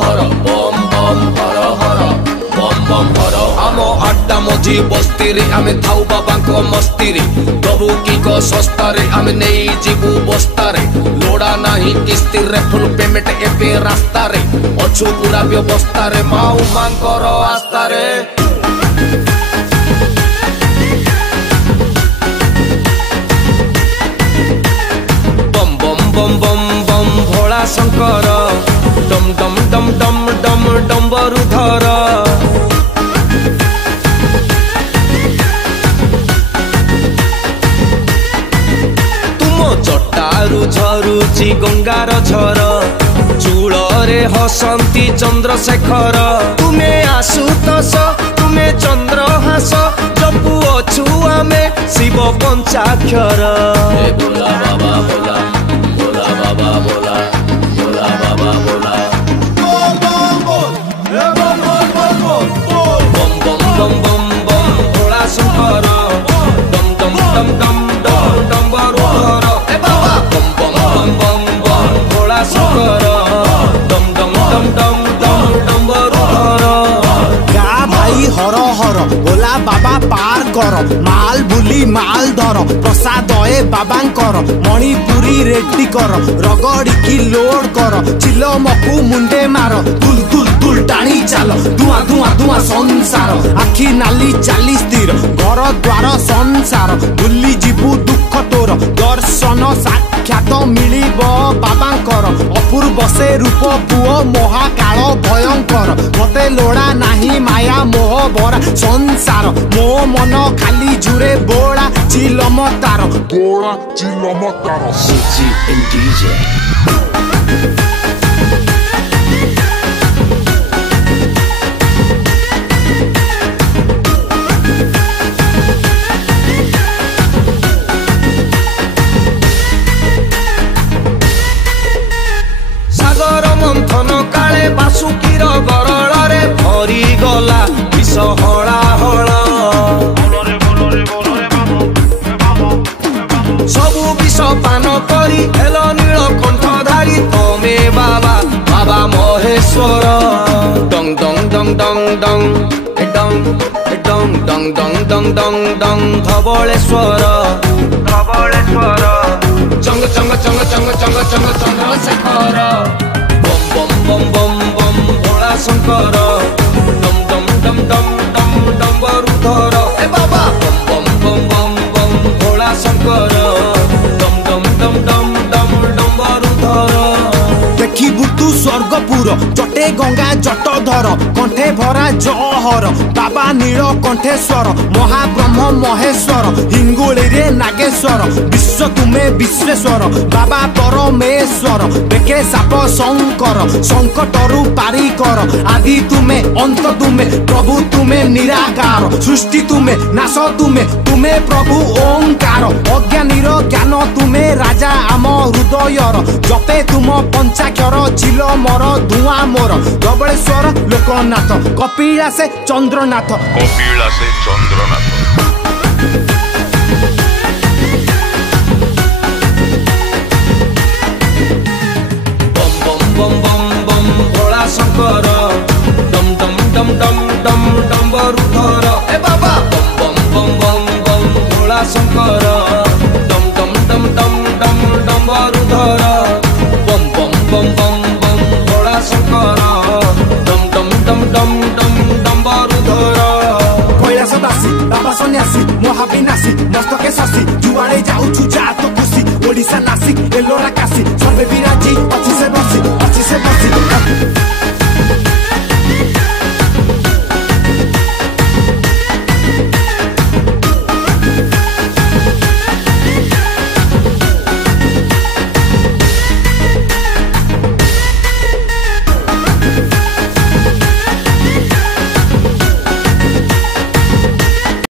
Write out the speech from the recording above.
हर बम बम हर हर बम बम हर। आम आड्डा मझी बस्ती रे आमे थाउ बाबा को मस्ती रे दबु की को सस्ता रे आमे नहीं जीवु बस्ता रे लोड़ा नहीं किस्ती रे फुल पेमेंट एपे रास्ता रे अछु पूरा व्यवस्था रे माऊ मांकर आस्था रे। बम बम बम बम बम भोला शंकर डम डम डम डम डम डम्बरु धर। जटारू झरुची गंगार झर चूल रे हसंती चंद्रशेखर तुमे आशुतोष तुमे चंद्रहास जपु अछु आमे शिव पंचाक्षर। भोला बाबा भोला भोला बाबा भोला भोला बाबा भोला बम बम बम बम बम भोला शंकर डम डम डम डम डम डम्बरु धर। शंकर डम डम डम डम डम डम्बरु धर। गा भाई हर हर भोला बाबा पार कर माल बुली माल धर प्रसाद ए बाबांकर मणिपुरी रेड्डी कर रगड़ी की लोड कर चिलो मकु मुंडे मार दुल दुल दुल टाणी चाल धुआं धुआं धुआं संसार आखि नाली चाली स्थिर घर द्वार संसार भूली जीवु दुख तोर दर्शन साक्षात मिलिब बाबांकर अपूर्व से रूप पुओ महाकाल भयंकर मते लोड़ा नाही माया मोह भरा संसार मो मन खाली जुरे बोड़ा चिलमतार बोड़ा चिलमतार। CG and DJ काले बासुकीर गरल रे भरी गला विष हला हल सबु विष पान करी हेल नील कंठधारी तमे बाबा बाबा महेश्वर। डंग डंग डंग डंग डंग डंग डंग डंग डंग डंग डंग डंग धवलेश्वर धवलेश्वर चंग चंग चंग चंग चंग चंग चंद्रशेखर। बम बम बम बम भोला शंकर डम डम डम डम डम डम्बरु धर। ए बाबा बम बम बम बम बम भोला शंकर डम डम डम डम डम डम्बरु धर। देखिबु तू स्वर्गपुर जटे गंगा जटधर कंठे भरा जहर बाबा नील कंठेश्वर महाब्रह्म महेश्वर हिंगुली रे नागेश्वर विश्व तुमे विश्वेश्वर बाबा परमेश्वर बेके साप शंकर संकटरु पारी कर आदि तुमे अंत तुमे प्रभु तुमे निराकार सृष्टि तुमे नाश तुमे तुमे प्रभु ओंकार अज्ञानीर ज्ञान तुमे राजा आम हृदयर जपे तुम पंचाक्षर चिल मोर धुआं मोर धवलेश्वर लोकनाथ कपिलासे चंद्रनाथ कपिलासे चंद्रनाथ। बम बम बम बम बम भोला शंकर डम डम डम डम डम डम्बरु धर। ए बाबा बम बम बम बम बम भोला शंकर डम डम डम डम डम डम्बरु धर। बम बम बम बम बम भोला शंकर डम डम डम डम डम डम्बरु धर। कैलास दासी बाबा सन्यासी महाविनाशी मस्तके शशि